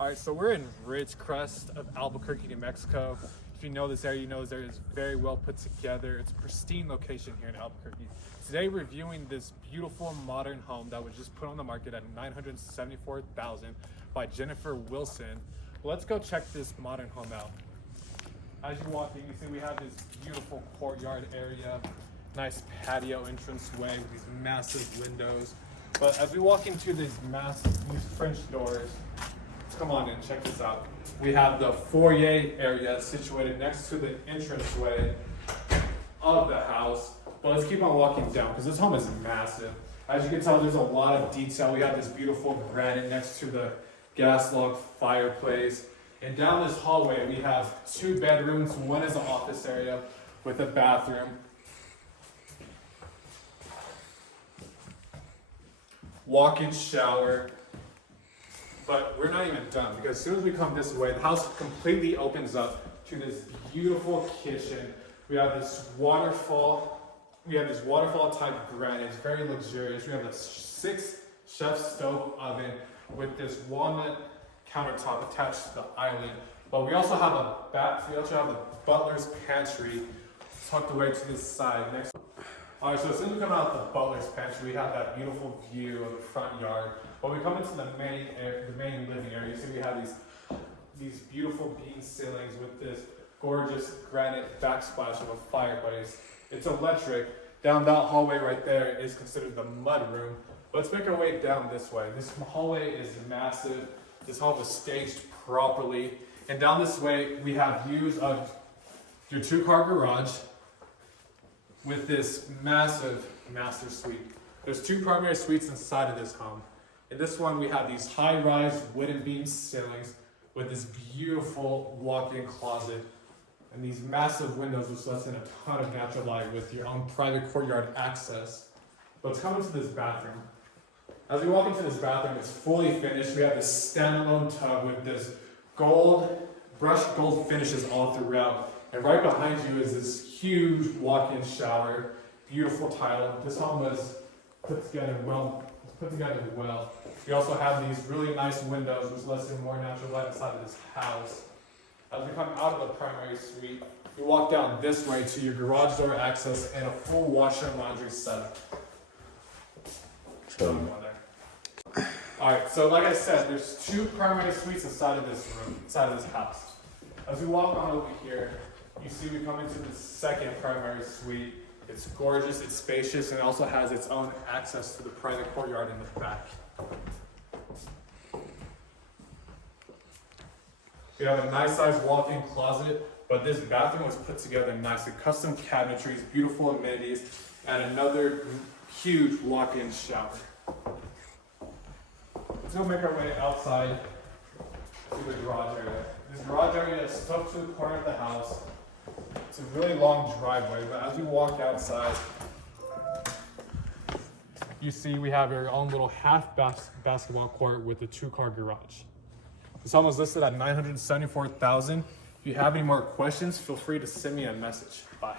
All right, so we're in Ridgecrest of Albuquerque, New Mexico. If you know this area, you know this area is very well put together. It's a pristine location here in Albuquerque. Today, reviewing this beautiful modern home that was just put on the market at $974,000 by Jennifer Wilson. Let's go check this modern home out. As you walk in, you see we have this beautiful courtyard area, nice patio entranceway with these massive windows. But as we walk into these French doors, come on in, check this out. We have the foyer area situated next to the entranceway of the house. But let's keep on walking down because this home is massive. As you can tell, there's a lot of detail. We have this beautiful granite next to the gas log fireplace. And down this hallway, we have two bedrooms. One is an office area with a bathroom. Walk-in shower. But we're not even done because as soon as we come this way, the house completely opens up to this beautiful kitchen. We have this waterfall. We have this waterfall type granite. It's very luxurious. We have a 6-chef stove oven with this walnut countertop attached to the island. But we also have a butler's pantry tucked away to this side. Next. All right, so as soon as we come out of the butler's pantry, we have that beautiful view of the front yard. But we come into the main living area. You see we have these beautiful beam ceilings with this gorgeous granite backsplash of a fireplace. It's electric. Down that hallway right there is considered the mud room. Let's make our way down this way. This hallway is massive. This home was staged properly. And down this way, we have views of your 2-car garage with this massive master suite. There's 2 primary suites inside of this home. In this one, we have these high-rise wooden beam ceilings with this beautiful walk-in closet and these massive windows which lets in a ton of natural light with your own private courtyard access. Let's come into this bathroom. As we walk into this bathroom, it's fully finished. We have this standalone tub with this brushed gold finishes all throughout. And right behind you is this huge walk-in shower, beautiful tile. This home was put together well. We also have these really nice windows which lets in more natural light inside of this house. As we come out of the primary suite, we walk down this way to your garage door access and a full washer and laundry setup. Alright, so like I said, there's 2 primary suites inside of this room, inside of this house. As we walk on over here, you see we come into the second primary suite. It's gorgeous, it's spacious, and it also has its own access to the private courtyard in the back. We have a nice sized walk-in closet, but this bathroom was put together nicely. Custom cabinetries, beautiful amenities, and another huge walk-in shower. Let's go make our way outside to the garage area. This garage area is stuck to the corner of the house. It's a really long driveway, but as we walk outside, you see we have our own little basketball court with a 2-car garage. This home was listed at $974,000. If you have any more questions, feel free to send me a message. Bye.